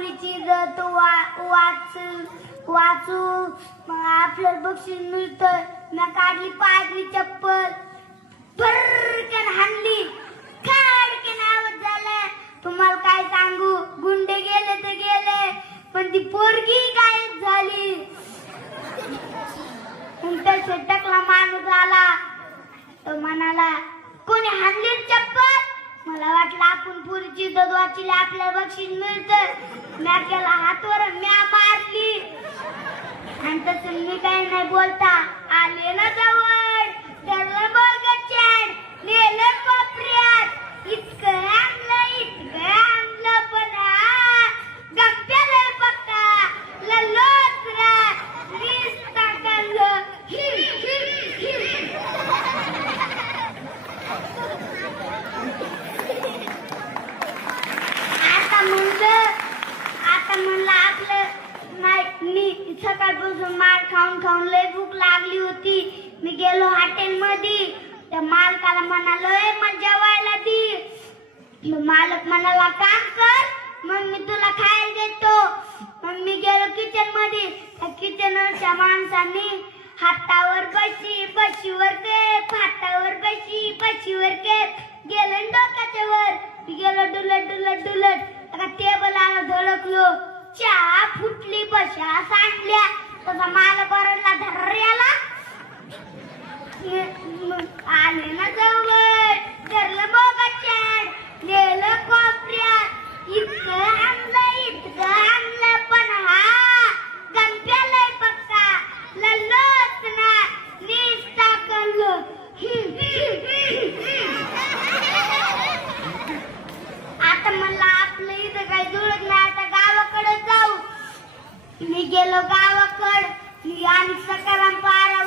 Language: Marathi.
पोरीची इज्जत वाचू मग आपल्याला बक्षीस मिळतं. मी काढली पायातली चप्पल भरकन हाणली खडकन आवाज झाला. तुम्हाला काय सांगू गुंडे गेले तर गेले पण ती पोरगी गायब झाली. नंतर टकला माणूस आला तो म्हणाला कोणी हाणली चप्पल. मला वाटलं आपण पुरीची इज्जत वाचली आपल्याला बक्षीस मिळतं. म्या केला हातवर म्या मारली आणि तसं मी काही नाही बोलता आले ना जवळ धरलं बघच्यान नेलं कोपऱ्यात इतकं आणलं पण गप्प्याला पक्का ललोत्रा निस्ता कल्लं. आता म्हणलं आपलं नाही सकाळपासून मार खाऊन लय भूक लागली होती. मी गेलो हॉटेलमध्ये त्या मालकाला म्हणालोय मला जेवायला दे. मालक म्हणाला काम कर मग मी तुला खायला देतो. मग मी गेलो किचन मध्ये. त्या किचनवरच्या माणसाने हातावर बशीवर केप हातावर बशीवर केप गेलं डोक्याच्या वर. गेलो डुलत टेबल आला धडकलो. चहा फुटली बशा सांडल्या. तसा मालक ओरडला धर्याला आले ना जवळ धरलं बघच्यान नेलं कोपऱ्यात इतकं आणलं पण गंप्याला पक्का लल्लोच ना निस्ता कल्लं. आता म्हणलं आपलं इथं काही जुळत नाही आता गावाकडे जाऊ. मी गेलो गावाकड आणि सकाराम पारा